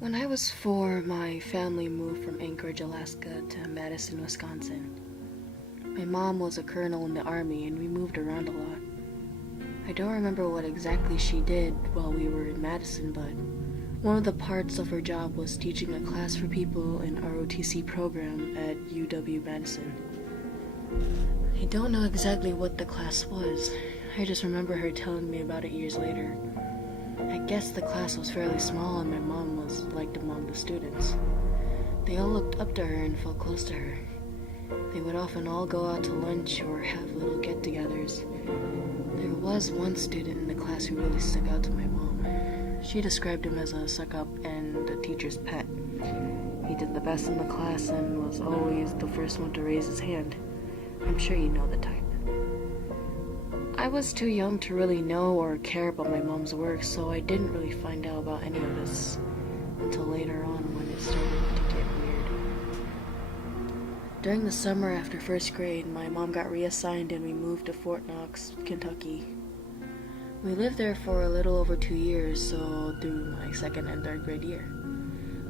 When I was 4, my family moved from Anchorage, Alaska to Madison, Wisconsin. My mom was a colonel in the army and we moved around a lot. I don't remember what exactly she did while we were in Madison, but one of the parts of her job was teaching a class for people in ROTC program at UW-Madison. I don't know exactly what the class was. I just remember her telling me about it years later. I guess the class was fairly small and my mom was liked among the students. They all looked up to her and felt close to her. They would often all go out to lunch or have little get-togethers. There was one student in the class who really stuck out to my mom. She described him as a suck-up and a teacher's pet. He did the best in the class and was always the first one to raise his hand. I'm sure you know the type. I was too young to really know or care about my mom's work, so I didn't really find out about any of this until later on when it started to get weird. During the summer after first grade, my mom got reassigned and we moved to Fort Knox, Kentucky. We lived there for a little over 2 years, so through my second and third grade year.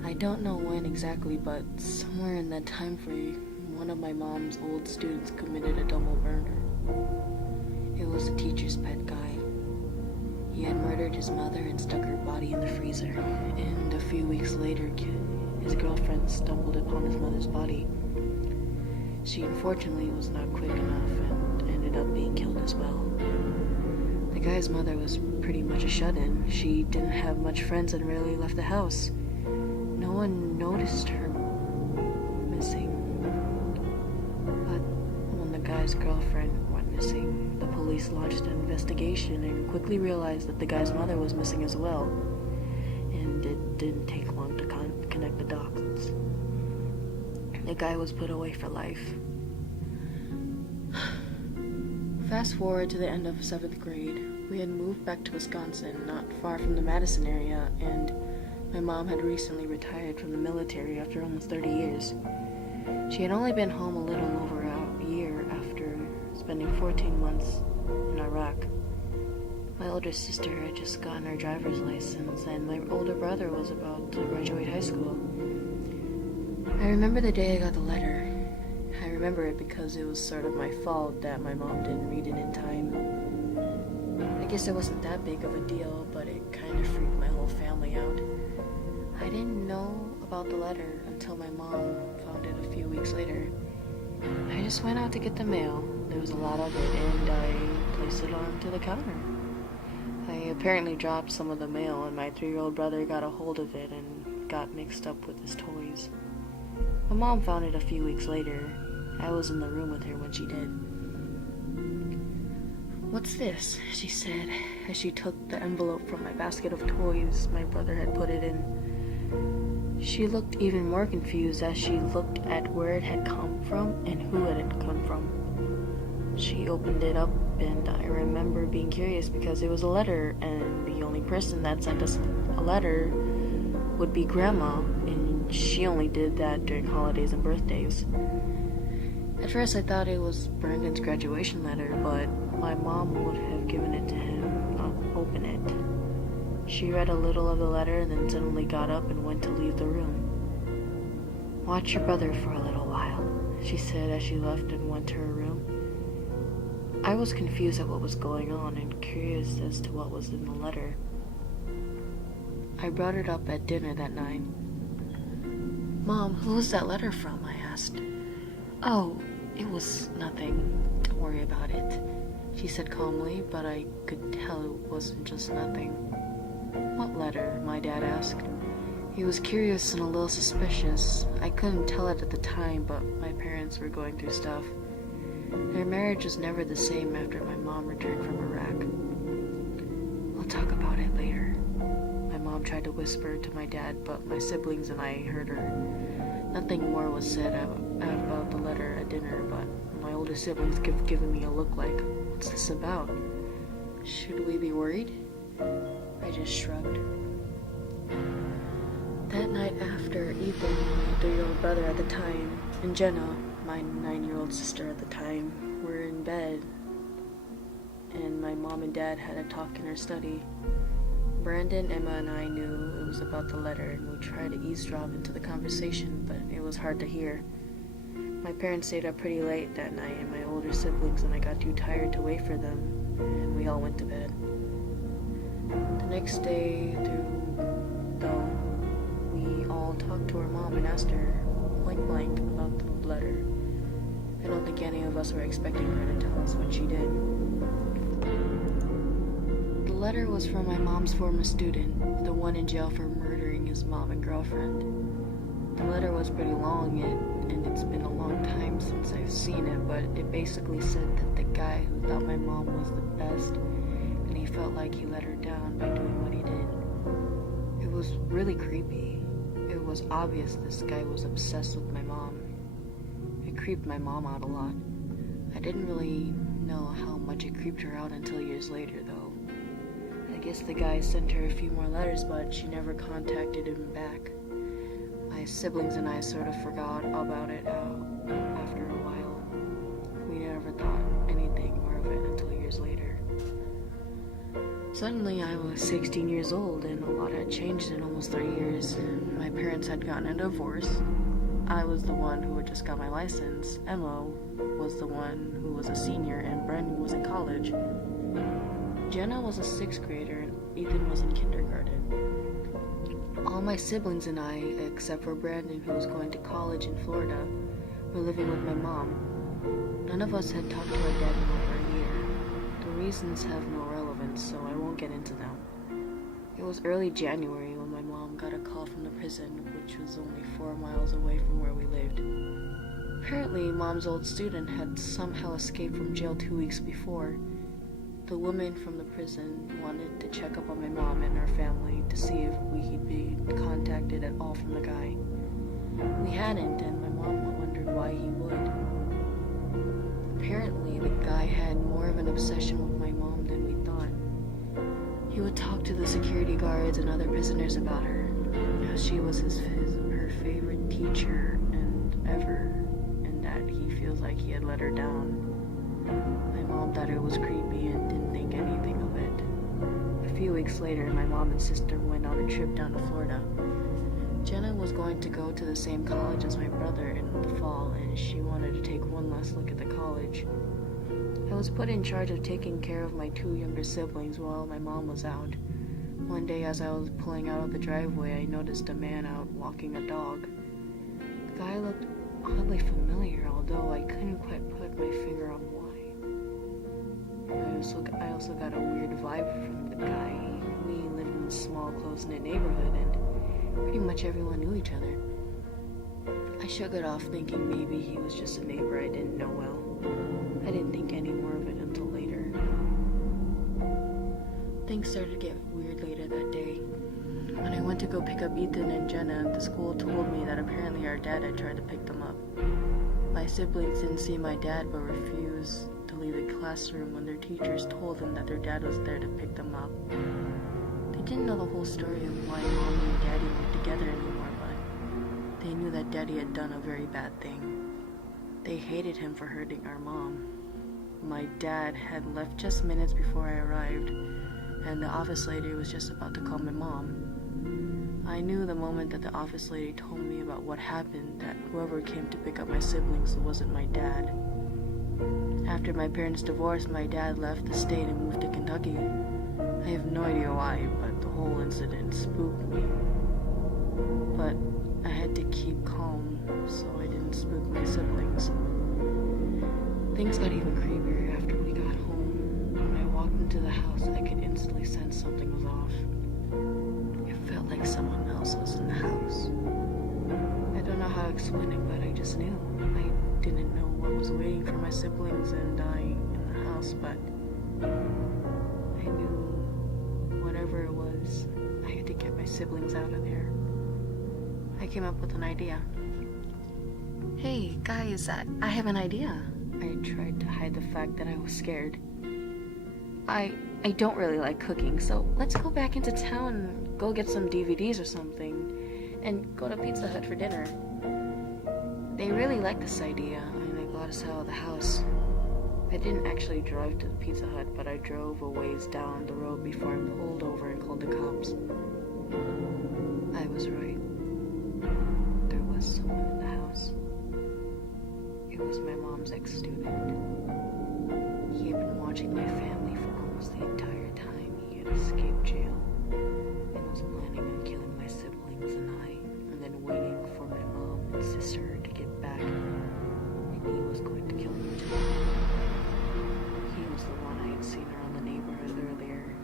I don't know when exactly, but somewhere in that time frame, one of my mom's old students committed a double murder. It was a teacher's pet guy. He had murdered his mother and stuck her body in the freezer, and a few weeks later, his girlfriend stumbled upon his mother's body. She unfortunately was not quick enough and ended up being killed as well. The guy's mother was pretty much a shut-in. She didn't have much friends and rarely left the house. No one noticed her missing. But when the guy's girlfriend went missing, the police launched an investigation and quickly realized that the guy's mother was missing as well. And it didn't take long to connect the dots. The guy was put away for life. Fast forward to the end of 7th grade. We had moved back to Wisconsin, not far from the Madison area, and my mom had recently retired from the military after almost 30 years. She had only been home a little over a year after spending 14 months in Iraq. My older sister had just gotten her driver's license, and my older brother was about to graduate high school. I remember the day I got the letter. I remember it because it was sort of my fault that my mom didn't read it in time. I guess it wasn't that big of a deal, but it kind of freaked my whole family out. I didn't know about the letter until my mom found it a few weeks later. I just went out to get the mail. There was a lot of it, and I placed it onto the counter. I apparently dropped some of the mail, and my 3-year-old brother got a hold of it and got mixed up with his toys. My mom found it a few weeks later. I was in the room with her when she did. "What's this?" she said, as she took the envelope from my basket of toys my brother had put it in. She looked even more confused as she looked at where it had come from and who it had come from. She opened it up, and I remember being curious because it was a letter, and the only person that sent us a letter would be Grandma, and she only did that during holidays and birthdays. At first I thought it was Brandon's graduation letter, but my mom would have given it to him, not open it. She read a little of the letter and then suddenly got up and went to leave the room. "Watch your brother for a little while," she said as she left and went to her room. I was confused at what was going on and curious as to what was in the letter. I brought it up at dinner that night. "Mom, who was that letter from?" I asked. "Oh, it was nothing. Don't worry about it," she said calmly, but I could tell it wasn't just nothing. "What letter?" my dad asked. He was curious and a little suspicious. I couldn't tell it at the time, but my parents were going through stuff. Their marriage was never the same after my mom returned from Iraq. "We'll talk about it later," my mom tried to whisper to my dad, but my siblings and I heard her. Nothing more was said about the letter at dinner, but my older siblings kept giving me a look like, "What's this about? Should we be worried?" I just shrugged. That night after, Ethan, my 3-year-old brother at the time, and Jenna, my 9-year-old sister at the time, were in bed, and my mom and dad had a talk in our study. Brandon, Emma, and I knew it was about the letter, and we tried to eavesdrop into the conversation, but it was hard to hear. My parents stayed up pretty late that night, and my older siblings and I got too tired to wait for them, and we all went to bed. The next day, though, we all talked to our mom and asked her point blank about the letter. I don't think any of us were expecting her to tell us what she did. The letter was from my mom's former student, the one in jail for murdering his mom and girlfriend. The letter was pretty long, and it's been a long time since I've seen it, but it basically said that the guy who thought my mom was the best, and he felt like he let her down by doing what he did. It was really creepy. It was obvious this guy was obsessed with my mom. It creeped my mom out a lot. I didn't really know how much it creeped her out until years later, though. I guess the guy sent her a few more letters, but she never contacted him back. My siblings and I sort of forgot about it after a while. We never thought anything more of it until years later. Suddenly, I was 16 years old, and a lot had changed in almost 3 years. My parents had gotten a divorce. I was the one who had just got my license. Emma was the one who was a senior, and Brandon was in college. Jenna was a 6th grader, and Ethan was in kindergarten. All my siblings and I, except for Brandon, who was going to college in Florida, were living with my mom. None of us had talked to our dad in over a year. The reasons have no relevance, so I won't get into them. It was early January when my mom got a call from the prison, which was only 4 miles away from where we lived. Apparently, Mom's old student had somehow escaped from jail 2 weeks before. The woman from the prison wanted to check up on my mom and our family to see if we'd been contacted at all from the guy. We hadn't, and my mom wondered why he would. Apparently, the guy had more of an obsession with my mom than we thought. He would talk to the security guards and other prisoners about her, how she was her favorite teacher ever, and that he feels like he had let her down. My mom thought it was creepy and didn't think anything of it. A few weeks later, my mom and sister went on a trip down to Florida. Jenna was going to go to the same college as my brother in the fall, and she wanted to take one last look at the college. I was put in charge of taking care of my 2 younger siblings while my mom was out. One day, as I was pulling out of the driveway, I noticed a man out walking a dog. The guy looked oddly familiar, although I couldn't quite put my finger on why. I also got a weird vibe from the guy. We lived in a small, close-knit neighborhood, and pretty much everyone knew each other. I shook it off, thinking maybe he was just a neighbor I didn't know well. I didn't think any more of it until later. Things started to get weird later that day. When I went to go pick up Ethan and Jenna, the school told me that apparently our dad had tried to pick them up. My siblings didn't see my dad but refused to leave the classroom when their teachers told them that their dad was there to pick them up. They didn't know the whole story of why Mommy and Daddy weren't together anymore, but they knew that Daddy had done a very bad thing. They hated him for hurting our mom. My dad had left just minutes before I arrived, and the office lady was just about to call my mom. I knew the moment that the office lady told me about what happened that whoever came to pick up my siblings wasn't my dad. After my parents divorced, my dad left the state and moved to Kentucky. I have no idea why, but the whole incident spooked me. But I had to keep calm so I didn't spook my siblings. Things got even creepier after we got home. When I walked into the house, I could instantly sense something was off. It felt like someone else was in the house. I don't know how to explain it, but I just knew. I didn't know what was waiting for my siblings and I in the house, but I knew whatever it was, I had to get my siblings out of there. I came up with an idea. Hey, guys, I have an idea. I tried to hide the fact that I was scared. I don't really like cooking, so let's go back into town and go get some DVDs or something, and go to Pizza Hut for dinner. They really liked this idea, and they got us out of the house. I didn't actually drive to the Pizza Hut, but I drove a ways down the road before I pulled over and called the cops. I was right. There was someone in the house. It was my mom's ex-student. He had been watching my family for almost the entire time he had escaped jail, and was planning on killing my siblings and I, and then waiting for my mom and sister to get back, and he was going to kill them too. He was the one I had seen around the neighborhood earlier.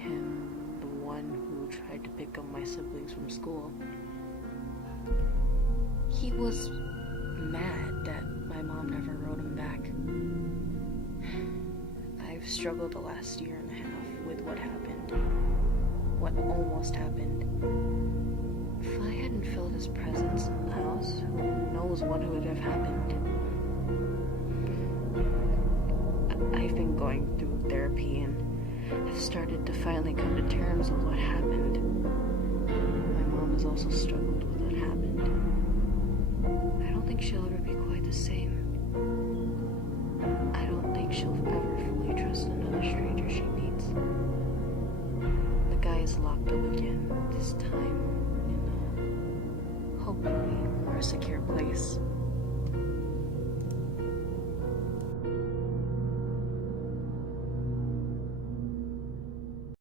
Him, the one who tried to pick up my siblings from school. He was mad that my mom never wrote him back. I've struggled the last year and a half with what happened. What almost happened. If I hadn't felt his presence in the house, who knows what would have happened. I've been going through therapy and have started to finally come to terms with what happened. My mom has also struggled with what happened. I don't think she'll ever be quite the same. I don't think she'll ever fully trust another stranger she meets. The guy is locked up again, this time in a hopefully more secure place.